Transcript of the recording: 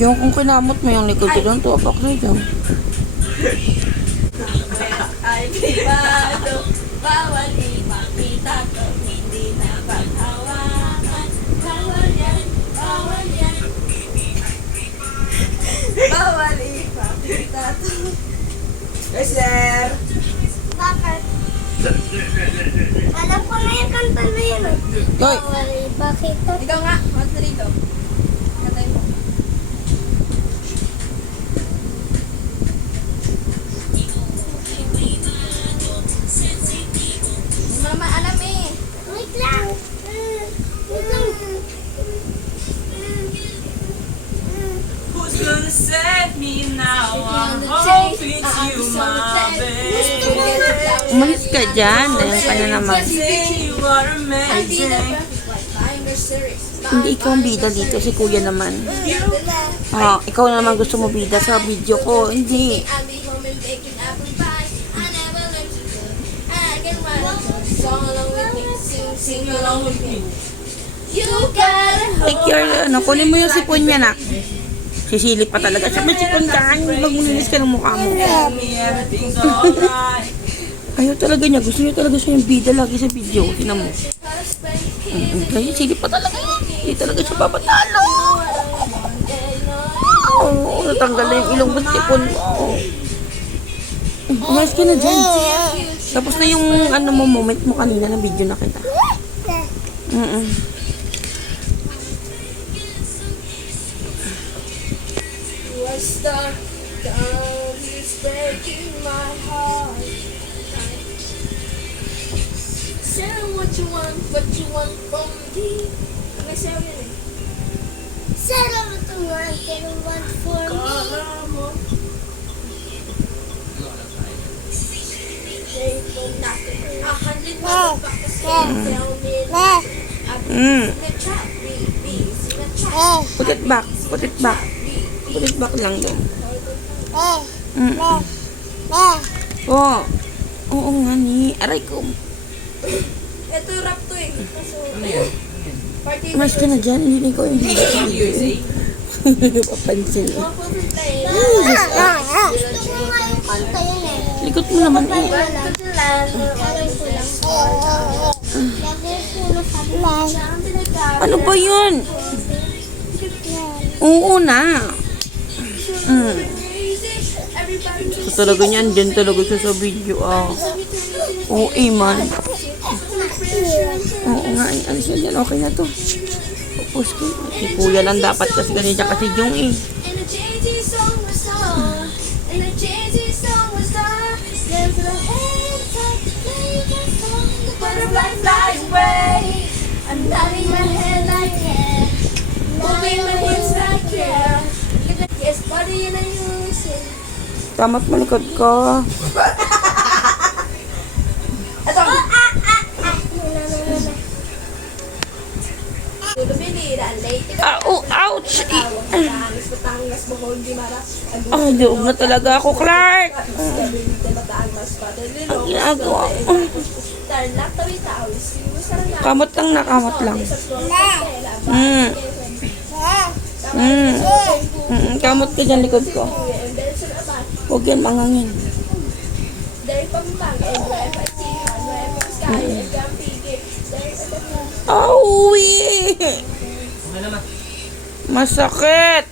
Yung kung kinamot mo yung likod ko doon, tuwapak na dyan. Ay, privado, bawal ipakita to, hindi na paghawakan. Bawal yan, bawal yan. Bawal ipakita to. Yes, sir. Bakit? Alam ko na yung kanta na yun. Hoy! Bakit? Ikaw nga, what's the dito? Katay mo. Hindi mo naman alam eh. Wait lang. Wait lang. Who's gonna save me now? I Hope hope it's you, my baby. Umalis ka dyan. Ayan ka na naman. Say you are amazing. Hindi ikaw ang bida dito, si kuya naman. Ah, ikaw na naman gusto mo bida sa video ko. Hindi. Sing along with me. You gotta Take your, ano, kunin mo yung sipon niya, nak. Sisilip pa talaga. Sabi sipon dyan. Magmulinis ka ng mukha mo. Tell me everything's alright. Ayaw talaga niya. Gusto niya talaga siya yung bida lagi sa video. Tingnan mo. Kaya silip pa talaga yun. Hindi talaga siya papatalo. Oo, natanggal na yung ilong ba't sipon mo. Umayos ka na dyan. Tapos na yung ano mo, moment mo kanina na video na kita. was stuck down, it's breaking my heart. Say what you want from me. May sabi yun eh. Sarap ito nga. Pero one for me. Kala mo. They will not be 100 motherfuckers can't tell me that. I've been in the trap, in the trap. Put it back. Put it back. Put it back lang doon. Oo. Oo nga ni. Aray ko. Ito yung rap to eh. Kaso, party Umayos ka na dyan. Hindi na ikaw yung video. Papansin. mga pupunta eh. Gusto ko nga yung kanta yun eh. Likot mo naman eh. Alam ko lang. Lagi ko na sabi lang. Ano ba yun? Oo na. So talaga niyan, dyan talaga siya sa video. Oo, man. Oo nga, ano siya dyan, okay na to. Tapos ko, si kuya lang dapat kasi ganyan siya kasi yung eh. I'm nodding my head like yeah, moving my hips like yeah. Yes, body and I use it. Tamat malikod ko. Ito. Ouch! Ay, doon na talaga ako, Clark. Ang ginagawa ko. Kamot lang na, kamot lang. Kamot ka dyan likod ko. Huwag yan mangangin. Awi! Masakit!